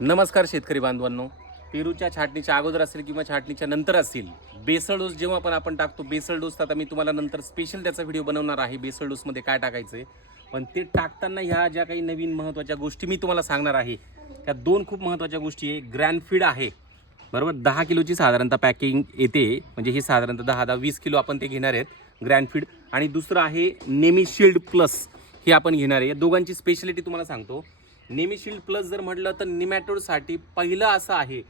नमस्कार शेतकरी बांधवांनो. पेरूच्या छाटणीच्या अगोदर असेल किंवा छाटणीच्या नंतर असेल, बेसल डोस जेव्हा पण आपण टाकतो, बेसल डोस आता मी तुम्हाला नंतर स्पेशल त्याचा व्हिडिओ बनवणार आहे. बेसल डोसमध्ये काय टाकायचं आहे, पण ते टाकताना ह्या ज्या काही नवीन महत्त्वाच्या गोष्टी मी तुम्हाला सांगणार आहे, त्या दोन खूप महत्त्वाच्या गोष्टी आहे. ग्रॅनफीड आहे, बरोबर. 10 किलोची साधारणतः पॅकिंग येते, म्हणजे हे साधारणतः 10-20 किलो आपण ते घेणार आहेत ग्रॅनफीड. आणि दुसरं आहे नेमीशिल्ड प्लस, हे आपण घेणार आहे. दोघांची स्पेशलिटी तुम्हाला सांगतो. नेमीशिल्ड प्लस जर म्हटलं तर निमॅटोडसाठी पहिलं असं आहे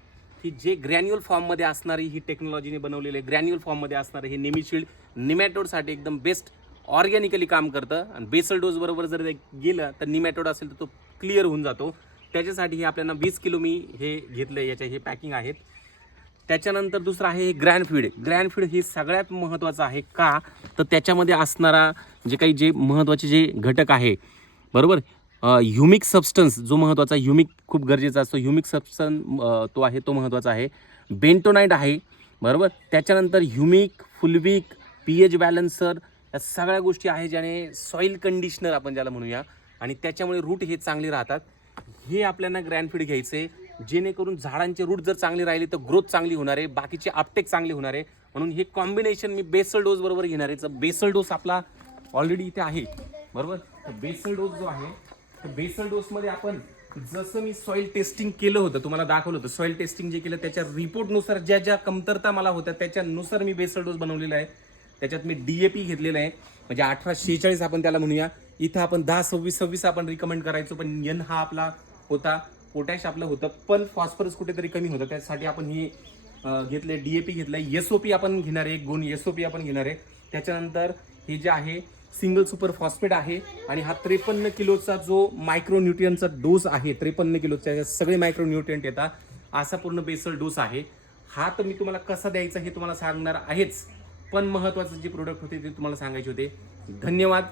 की जे ग्रॅन्युअल फॉर्ममध्ये असणारी ही टेक्नॉलॉजीने बनवलेले ग्रॅन्युअल फॉर्ममध्ये असणारे हे नेमीशिल्ड निमॅटोडसाठी एकदम बेस्ट ऑर्गॅनिकली काम करतं. आणि बेसल डोस बरोबर जर गेलं तर निमॅटोड असेल तर तो क्लिअर होऊन जातो. त्याच्यासाठी हे आपल्याला 20 किलो मी हे घेतलं, याच्या हे पॅकिंग आहेत. त्याच्यानंतर दुसरं आहे ग्रॅनफीड. ग्रॅनफीड हे सगळ्यात महत्त्वाचं आहे, का तर त्याच्यामध्ये असणारा जे महत्त्वाचे जे घटक आहे, बरोबर. ह्युमिक सबस्टन्स जो महत्त्वाचा, ह्युमिक खूप गरजेचा असतो. ह्युमिक सबस्टन्स तो आहे, तो महत्त्वाचा आहे. बेंटोनाइट आहे, बरोबर. त्याच्यानंतर ह्युमिक, फुलविक, पीएच बॅलन्सर, या सगळ्या गोष्टी आहे ज्याने सॉईल कंडिशनर आपण ज्याला म्हणूया, आणि त्याच्यामुळे रूट हे चांगले राहतात. हे आपल्याला ग्रॅनफीड घ्यायचे, जेणेकरून झाडांचे रूट जर चांगली राहिली तर ग्रोथ चांगली होणार आहे, बाकीचे अपटेक चांगले होणार आहे. म्हणून हे कॉम्बिनेशन मी बेसल डोस बरोबर घेणार आहे. तर बेसल डोस आपला ऑलरेडी इथे आहे, बरोबर. तर बेसल डोस जो आहे, तर बेसल डोसमध्ये आपण जसं मी सॉईल टेस्टिंग केलं होतं, तुम्हाला दाखवलं होतं. सॉईल टेस्टिंग जे केलं त्याच्या रिपोर्टनुसार ज्या ज्या कमतरता मला होत्या त्याच्यानुसार मी बेसल डोस बनवलेला आहे. त्याच्यात मी DAP घेतलेलं आहे, म्हणजे 18-46 आपण त्याला म्हणूया. इथं आपण 10-26-26 आपण रिकमेंड करायचो, पण N हा आपला होता, पोटॅश आपलं होतं, पण फॉस्फरस कुठेतरी कमी होतं. त्यासाठी आपण ही घेतले, DAP घेतलंय. SOP आपण घेणार आहे, 1 गुण SOP आपण घेणार आहे. त्याच्यानंतर हे जे आहे सिंगल सुपर फॉस्फेट आहे. आणि हा 53 किलोचा जो मायक्रोन्यूट्रियनचा डोस आहे, 53 किलोचा सगळे मायक्रोन्यूट्रियंट येतात, असा पूर्ण बेसल डोस आहे हा. तर मी तुम्हाला कसा द्यायचा हे तुम्हाला सांगणार आहेच, पण महत्त्वाचं जे प्रोडक्ट होते ते तुम्हाला सांगायचे होते. धन्यवाद.